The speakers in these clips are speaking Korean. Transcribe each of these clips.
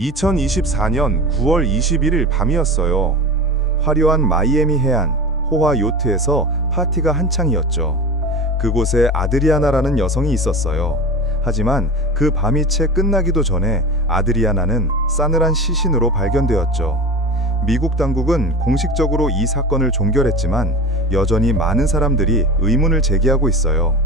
2024년 9월 21일 밤이었어요. 화려한 마이애미 해안 호화 요트에서 파티가 한창이었죠. 그곳에 아드리아나라는 여성이 있었어요. 하지만 그 밤이 채 끝나기도 전에 아드리아나는 싸늘한 시신으로 발견되었죠. 미국 당국은 공식적으로 이 사건을 종결했지만 여전히 많은 사람들이 의문을 제기하고 있어요.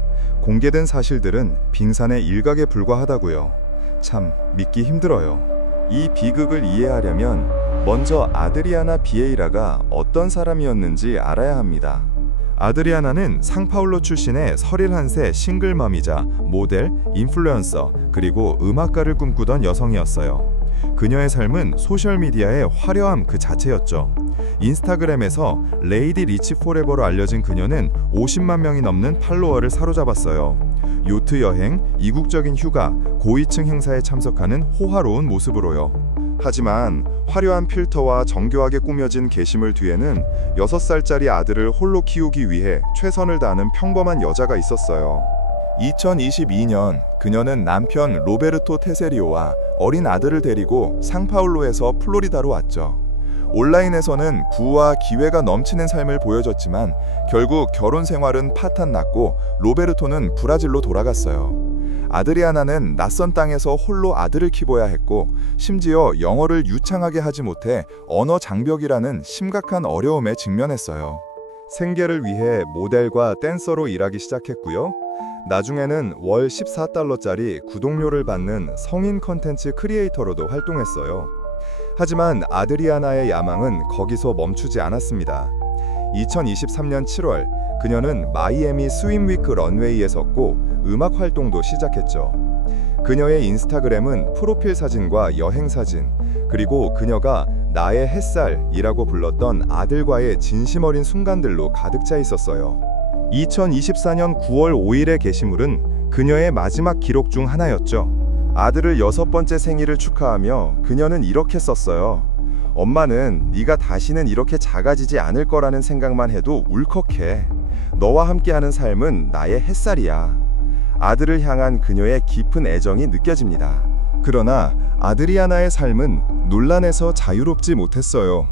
공개된 사실들은 빙산의 일각에 불과하다고요. 참 믿기 힘들어요. 이 비극을 이해하려면 먼저 아드리아나 비에이라가 어떤 사람이었는지 알아야 합니다. 아드리아나는 상파울로 출신의 31세 싱글맘이자 모델, 인플루언서, 그리고 음악가를 꿈꾸던 여성이었어요. 그녀의 삶은 소셜미디어의 화려함 그 자체였죠. 인스타그램에서 레이디 리치 포레버로 알려진 그녀는 50만 명이 넘는 팔로워를 사로잡았어요. 요트 여행, 이국적인 휴가, 고위층 행사에 참석하는 호화로운 모습으로요. 하지만 화려한 필터와 정교하게 꾸며진 게시물 뒤에는 6살짜리 아들을 홀로 키우기 위해 최선을 다하는 평범한 여자가 있었어요. 2022년 그녀는 남편 로베르토 테세리오와 어린 아들을 데리고 상파울로에서 플로리다로 왔죠. 온라인에서는 부와 기회가 넘치는 삶을 보여줬지만 결국 결혼 생활은 파탄났고 로베르토는 브라질로 돌아갔어요. 아드리아나는 낯선 땅에서 홀로 아들을 키워야 했고 심지어 영어를 유창하게 하지 못해 언어 장벽이라는 심각한 어려움에 직면했어요. 생계를 위해 모델과 댄서로 일하기 시작했고요. 나중에는 월 14달러짜리 구독료를 받는 성인 컨텐츠 크리에이터로도 활동했어요. 하지만 아드리아나의 야망은 거기서 멈추지 않았습니다. 2023년 7월 그녀는 마이애미 스윙위크 런웨이에 섰고 음악 활동도 시작했죠. 그녀의 인스타그램은 프로필 사진과 여행 사진, 그리고 그녀가 나의 햇살이라고 불렀던 아들과의 진심 어린 순간들로 가득 차 있었어요. 2024년 9월 5일의 게시물은 그녀의 마지막 기록 중 하나였죠. 아들을 6번째 생일을 축하하며 그녀는 이렇게 썼어요. 엄마는 네가 다시는 이렇게 작아지지 않을 거라는 생각만 해도 울컥해. 너와 함께하는 삶은 나의 햇살이야. 아들을 향한 그녀의 깊은 애정이 느껴집니다. 그러나 아드리아나의 삶은 논란에서 자유롭지 못했어요.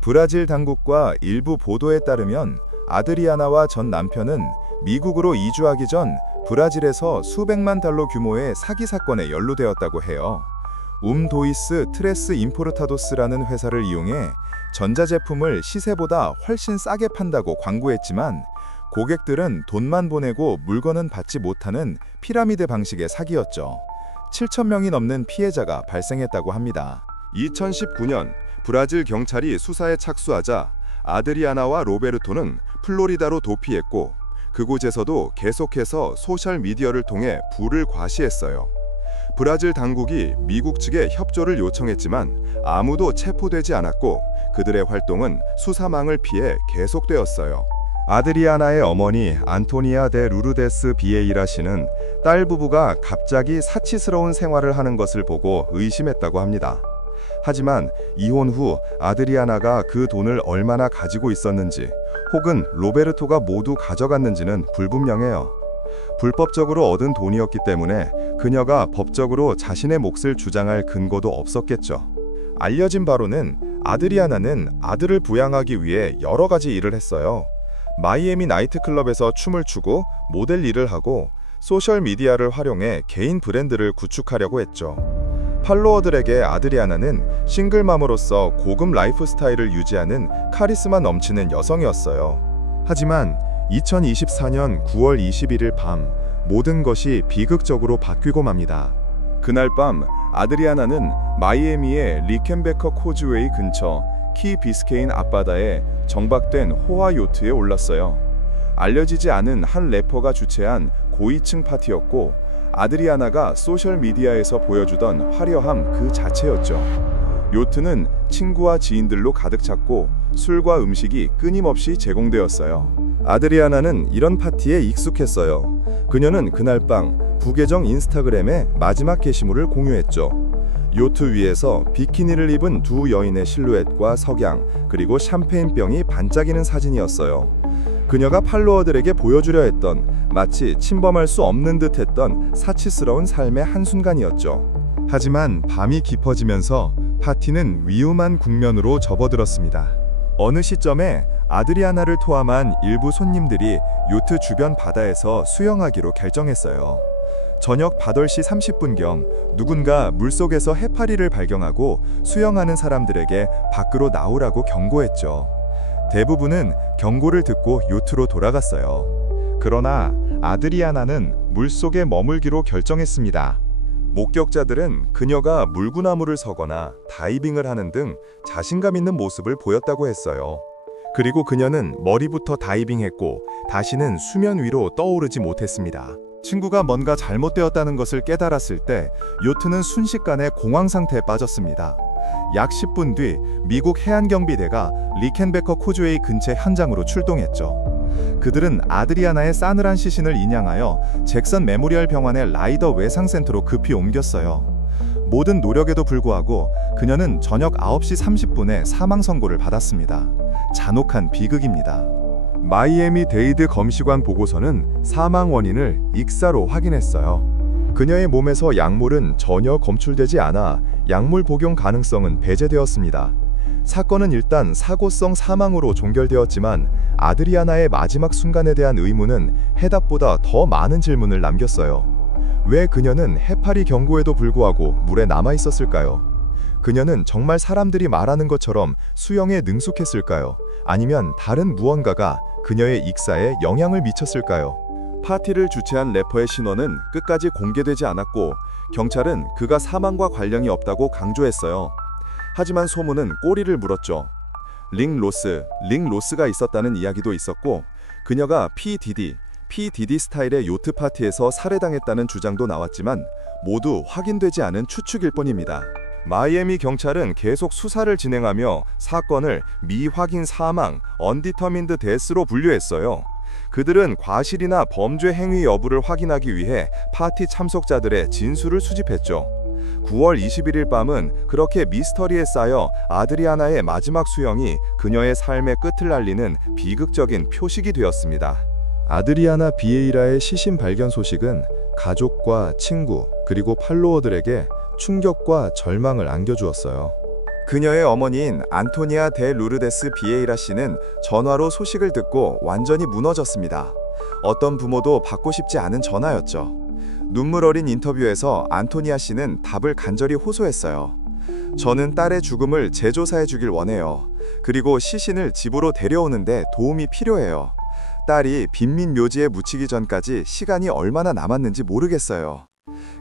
브라질 당국과 일부 보도에 따르면 아드리아나와 전 남편은 미국으로 이주하기 전 브라질에서 수백만 달러 규모의 사기 사건에 연루되었다고 해요. 도이스 트레스 임포르타도스라는 회사를 이용해 전자제품을 시세보다 훨씬 싸게 판다고 광고했지만 고객들은 돈만 보내고 물건은 받지 못하는 피라미드 방식의 사기였죠. 7,000명이 넘는 피해자가 발생했다고 합니다. 2019년 브라질 경찰이 수사에 착수하자 아드리아나와 로베르토는 플로리다로 도피했고 그곳에서도 계속해서 소셜미디어를 통해 부를 과시했어요. 브라질 당국이 미국 측에 협조를 요청했지만 아무도 체포되지 않았고 그들의 활동은 수사망을 피해 계속되었어요. 아드리아나의 어머니 안토니아 데 루르데스 비에이라 씨는 딸 부부가 갑자기 사치스러운 생활을 하는 것을 보고 의심했다고 합니다. 하지만 이혼 후 아드리아나가 그 돈을 얼마나 가지고 있었는지 혹은 로베르토가 모두 가져갔는지는 불분명해요. 불법적으로 얻은 돈이었기 때문에 그녀가 법적으로 자신의 몫을 주장할 근거도 없었겠죠. 알려진 바로는 아드리아나는 아들을 부양하기 위해 여러 가지 일을 했어요. 마이애미 나이트클럽에서 춤을 추고 모델 일을 하고 소셜미디어를 활용해 개인 브랜드를 구축하려고 했죠. 팔로워들에게 아드리아나는 싱글맘으로서 고급 라이프 스타일을 유지하는 카리스마 넘치는 여성이었어요. 하지만 2024년 9월 21일 밤 모든 것이 비극적으로 바뀌고 맙니다. 그날 밤 아드리아나는 마이애미의 리켄베커 코즈웨이 근처 키 비스케인 앞바다에 정박된 호화 요트에 올랐어요. 알려지지 않은 한 래퍼가 주최한 고위층 파티였고 아드리아나가 소셜미디어에서 보여주던 화려함 그 자체였죠. 요트는 친구와 지인들로 가득 찼고 술과 음식이 끊임없이 제공되었어요. 아드리아나는 이런 파티에 익숙했어요. 그녀는 그날 밤 부계정 인스타그램에 마지막 게시물을 공유했죠. 요트 위에서 비키니를 입은 두 여인의 실루엣과 석양, 그리고 샴페인병이 반짝이는 사진이었어요. 그녀가 팔로워들에게 보여주려 했던 마치 침범할 수 없는 듯 했던 사치스러운 삶의 한순간이었죠. 하지만 밤이 깊어지면서 파티는 위험한 국면으로 접어들었습니다. 어느 시점에 아드리아나를 포함한 일부 손님들이 요트 주변 바다에서 수영하기로 결정했어요. 저녁 8시 30분경 누군가 물속에서 해파리를 발견하고 수영하는 사람들에게 밖으로 나오라고 경고했죠. 대부분은 경고를 듣고 요트로 돌아갔어요. 그러나 아드리아나는 물속에 머물기로 결정했습니다. 목격자들은 그녀가 물구나무를 서거나 다이빙을 하는 등 자신감 있는 모습을 보였다고 했어요. 그리고 그녀는 머리부터 다이빙했고 다시는 수면 위로 떠오르지 못했습니다. 친구가 뭔가 잘못되었다는 것을 깨달았을 때 요트는 순식간에 공황 상태에 빠졌습니다. 약 10분 뒤 미국 해안경비대가 리켄베커 코즈웨이 근처 현장으로 출동했죠. 그들은 아드리아나의 싸늘한 시신을 인양하여 잭선 메모리얼 병원의 라이더 외상센터로 급히 옮겼어요. 모든 노력에도 불구하고 그녀는 저녁 9시 30분에 사망 선고를 받았습니다. 잔혹한 비극입니다. 마이애미 데이드 검시관 보고서는 사망 원인을 익사로 확인했어요. 그녀의 몸에서 약물은 전혀 검출되지 않아 약물 복용 가능성은 배제되었습니다. 사건은 일단 사고성 사망으로 종결되었지만 아드리아나의 마지막 순간에 대한 의문은 해답보다 더 많은 질문을 남겼어요. 왜 그녀는 해파리 경고에도 불구하고 물에 남아 있었을까요? 그녀는 정말 사람들이 말하는 것처럼 수영에 능숙했을까요? 아니면 다른 무언가가 그녀의 익사에 영향을 미쳤을까요? 파티를 주최한 래퍼의 신원은 끝까지 공개되지 않았고 경찰은 그가 사망과 관련이 없다고 강조했어요. 하지만 소문은 꼬리를 물었죠. 링 로스가 있었다는 이야기도 있었고 그녀가 P.D.D 스타일의 요트 파티에서 살해당했다는 주장도 나왔지만 모두 확인되지 않은 추측일 뿐입니다. 마이애미 경찰은 계속 수사를 진행하며 사건을 미확인 사망, 언디터민드 데스로 분류했어요. 그들은 과실이나 범죄 행위 여부를 확인하기 위해 파티 참석자들의 진술을 수집했죠. 9월 21일 밤은 그렇게 미스터리에 쌓여 아드리아나의 마지막 수영이 그녀의 삶의 끝을 알리는 비극적인 표식이 되었습니다. 아드리아나 비에이라의 시신 발견 소식은 가족과 친구 그리고 팔로워들에게 충격과 절망을 안겨주었어요. 그녀의 어머니인 안토니아 데 루르데스 비에이라 씨는 전화로 소식을 듣고 완전히 무너졌습니다. 어떤 부모도 받고 싶지 않은 전화였죠. 눈물 어린 인터뷰에서 안토니아 씨는 답을 간절히 호소했어요. 저는 딸의 죽음을 재조사해 주길 원해요. 그리고 시신을 집으로 데려오는데 도움이 필요해요. 딸이 빈민 묘지에 묻히기 전까지 시간이 얼마나 남았는지 모르겠어요.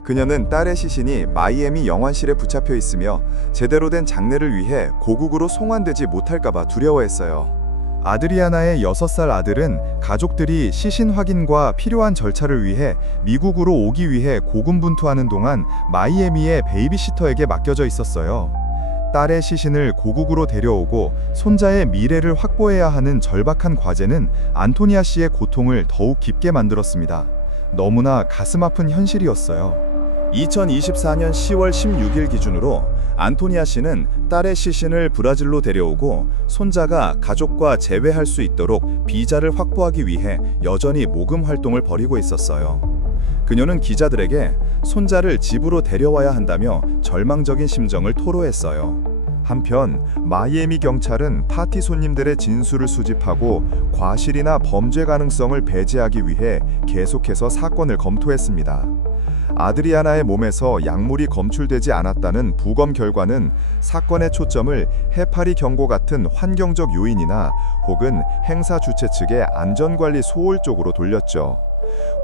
그녀는 딸의 시신이 마이애미 영환실에 붙잡혀 있으며 제대로 된 장례를 위해 고국으로 송환되지 못할까봐 두려워했어요. 아드리아나의 6살 아들은 가족들이 시신 확인과 필요한 절차를 위해 미국으로 오기 위해 고군분투하는 동안 마이애미의 베이비시터에게 맡겨져 있었어요. 딸의 시신을 고국으로 데려오고 손자의 미래를 확보해야 하는 절박한 과제는 안토니아 씨의 고통을 더욱 깊게 만들었습니다. 너무나 가슴 아픈 현실이었어요. 2024년 10월 16일 기준으로 안토니아 씨는 딸의 시신을 브라질로 데려오고 손자가 가족과 재회할 수 있도록 비자를 확보하기 위해 여전히 모금 활동을 벌이고 있었어요. 그녀는 기자들에게 손자를 집으로 데려와야 한다며 절망적인 심정을 토로했어요. 한편 마이애미 경찰은 파티 손님들의 진술을 수집하고 과실이나 범죄 가능성을 배제하기 위해 계속해서 사건을 검토했습니다. 아드리아나의 몸에서 약물이 검출되지 않았다는 부검 결과는 사건의 초점을 해파리 경고 같은 환경적 요인이나 혹은 행사 주최 측의 안전관리 소홀 쪽으로 돌렸죠.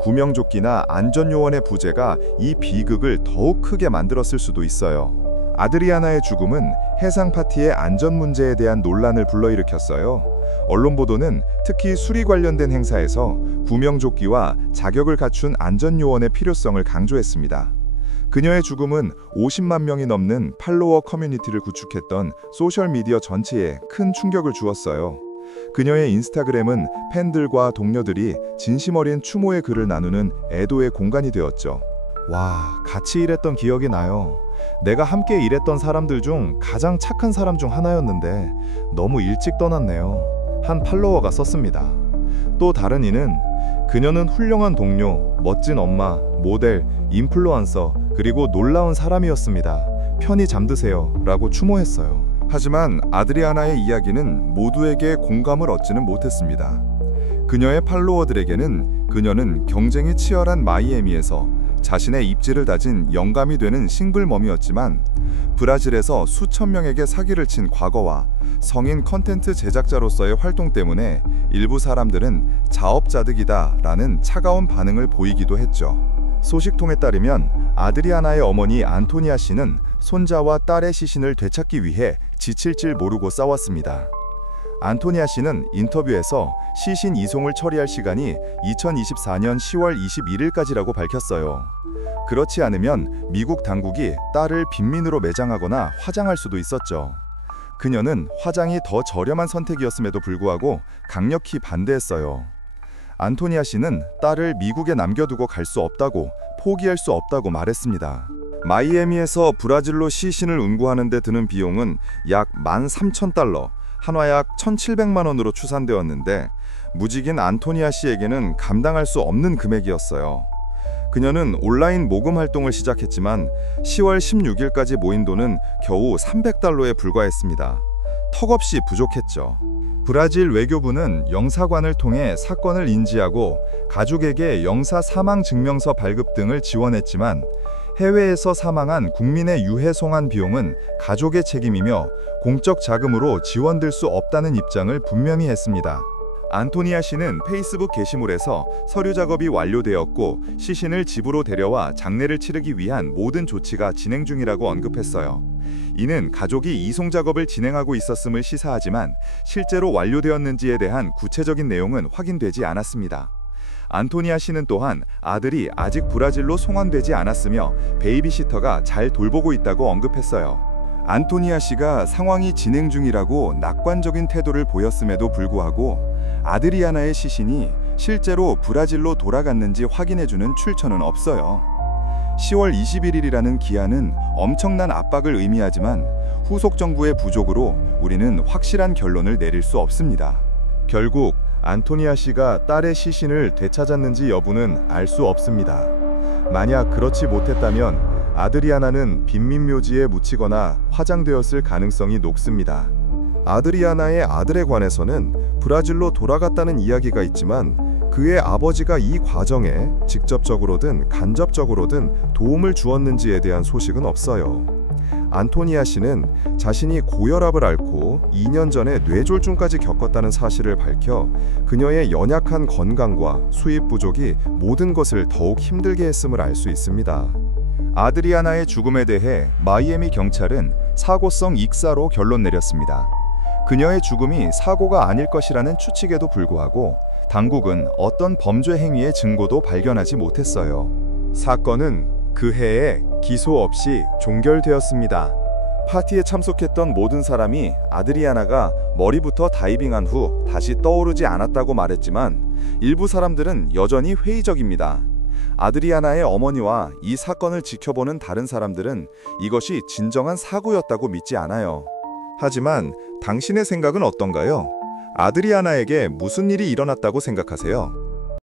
구명조끼나 안전요원의 부재가 이 비극을 더욱 크게 만들었을 수도 있어요. 아드리아나의 죽음은 해상 파티의 안전 문제에 대한 논란을 불러일으켰어요. 언론 보도는 특히 술이 관련된 행사에서 구명조끼와 자격을 갖춘 안전요원의 필요성을 강조했습니다. 그녀의 죽음은 50만 명이 넘는 팔로워 커뮤니티를 구축했던 소셜미디어 전체에 큰 충격을 주었어요. 그녀의 인스타그램은 팬들과 동료들이 진심 어린 추모의 글을 나누는 애도의 공간이 되었죠. 와, 같이 일했던 기억이 나요. 내가 함께 일했던 사람들 중 가장 착한 사람 중 하나였는데 너무 일찍 떠났네요. 한 팔로워가 썼습니다. 또 다른 이는 그녀는 훌륭한 동료, 멋진 엄마, 모델, 인플루언서, 그리고 놀라운 사람이었습니다. 편히 잠드세요 라고 추모했어요. 하지만 아드리아나의 이야기는 모두에게 공감을 얻지는 못했습니다. 그녀의 팔로워들에게는 그녀는 경쟁이 치열한 마이애미에서 자신의 입지를 다진 영감이 되는 싱글멈이었지만 브라질에서 수천 명에게 사기를 친 과거와 성인 컨텐츠 제작자로서의 활동 때문에 일부 사람들은 자업자득이다라는 차가운 반응을 보이기도 했죠. 소식통에 따르면 아드리아나의 어머니 안토니아 씨는 손자와 딸의 시신을 되찾기 위해 지칠 줄 모르고 싸웠습니다. 안토니아 씨는 인터뷰에서 시신 이송을 처리할 시간이 2024년 10월 21일까지라고 밝혔어요. 그렇지 않으면 미국 당국이 딸을 빈민으로 매장하거나 화장할 수도 있었죠. 그녀는 화장이 더 저렴한 선택이었음에도 불구하고 강력히 반대했어요. 안토니아 씨는 딸을 미국에 남겨두고 갈 수 없다고, 포기할 수 없다고 말했습니다. 마이애미에서 브라질로 시신을 운구하는 데 드는 비용은 약 13,000달러, 한화약 1,700만 원으로 추산되었는데 무직인 안토니아 씨에게는 감당할 수 없는 금액이었어요. 그녀는 온라인 모금 활동을 시작했지만 10월 16일까지 모인 돈은 겨우 300달러에 불과했습니다. 턱없이 부족했죠. 브라질 외교부는 영사관을 통해 사건을 인지하고 가족에게 영사 사망 증명서 발급 등을 지원했지만 해외에서 사망한 국민의 유해 송환 비용은 가족의 책임이며 공적 자금으로 지원될 수 없다는 입장을 분명히 했습니다. 안토니아 씨는 페이스북 게시물에서 서류 작업이 완료되었고 시신을 집으로 데려와 장례를 치르기 위한 모든 조치가 진행 중이라고 언급했어요. 이는 가족이 이송 작업을 진행하고 있었음을 시사하지만 실제로 완료되었는지에 대한 구체적인 내용은 확인되지 않았습니다. 안토니아 씨는 또한 아들이 아직 브라질로 송환되지 않았으며 베이비시터가 잘 돌보고 있다고 언급했어요. 안토니아 씨가 상황이 진행 중이라고 낙관적인 태도를 보였음에도 불구하고 아드리아나의 시신이 실제로 브라질로 돌아갔는지 확인해주는 출처는 없어요. 10월 21일이라는 기한은 엄청난 압박을 의미하지만 후속 정부의 부족으로 우리는 확실한 결론을 내릴 수 없습니다. 결국 안토니아 씨가 딸의 시신을 되찾았는지 여부는 알 수 없습니다. 만약 그렇지 못했다면 아드리아나는 빈민묘지에 묻히거나 화장되었을 가능성이 높습니다. 아드리아나의 아들에 관해서는 브라질로 돌아갔다는 이야기가 있지만 그의 아버지가 이 과정에 직접적으로든 간접적으로든 도움을 주었는지에 대한 소식은 없어요. 안토니아 씨는 자신이 고혈압을 앓고 2년 전에 뇌졸중까지 겪었다는 사실을 밝혀 그녀의 연약한 건강과 수입 부족이 모든 것을 더욱 힘들게 했음을 알 수 있습니다. 아드리아나의 죽음에 대해 마이애미 경찰은 사고성 익사로 결론 내렸습니다. 그녀의 죽음이 사고가 아닐 것이라는 추측에도 불구하고 당국은 어떤 범죄 행위의 증거도 발견하지 못했어요. 사건은 그 해에 기소 없이 종결되었습니다. 파티에 참석했던 모든 사람이 아드리아나가 머리부터 다이빙한 후 다시 떠오르지 않았다고 말했지만 일부 사람들은 여전히 회의적입니다. 아드리아나의 어머니와 이 사건을 지켜보는 다른 사람들은 이것이 진정한 사고였다고 믿지 않아요. 하지만 당신의 생각은 어떤가요? 아드리아나에게 무슨 일이 일어났다고 생각하세요?